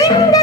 Linda!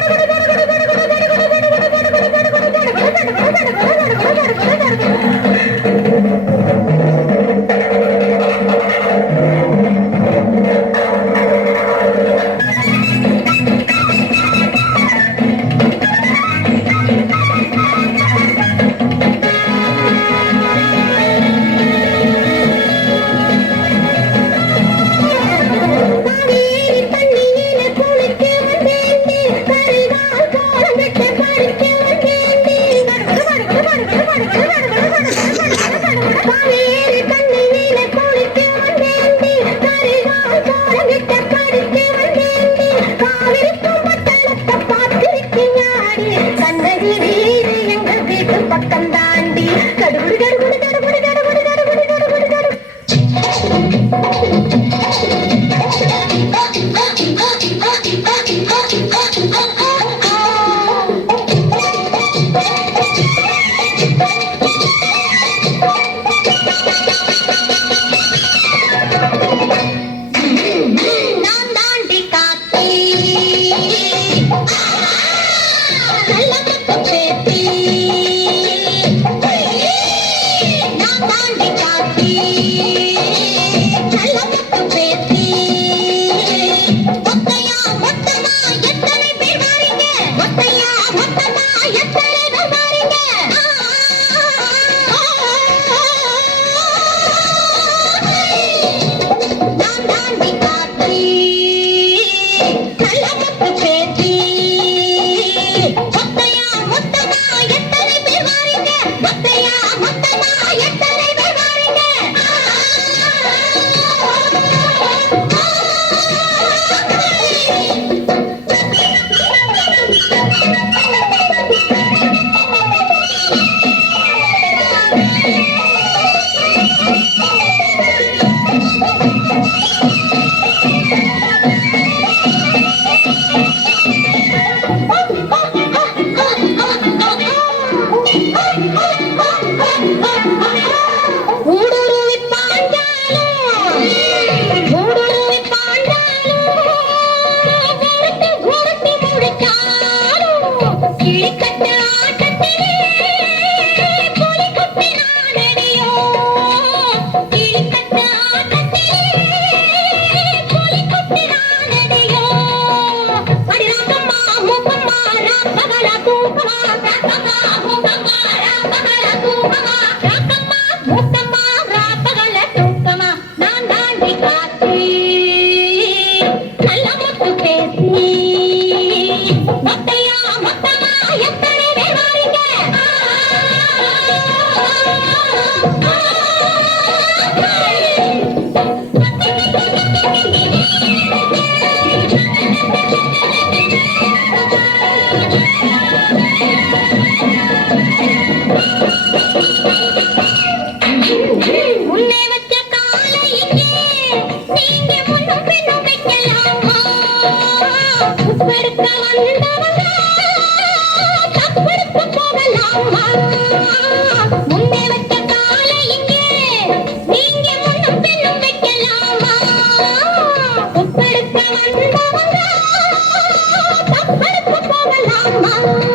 బతుకందా అండి చదువుడు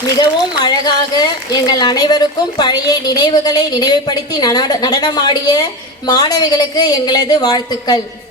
மிகவும் அழகாக எங்கள் அனைவருக்கும் பழைய நினைவுகளை நினைவுபடுத்தி நடன- நடனமாடிய மாணவிகளுக்கு எங்களது வாழ்த்துக்கள்.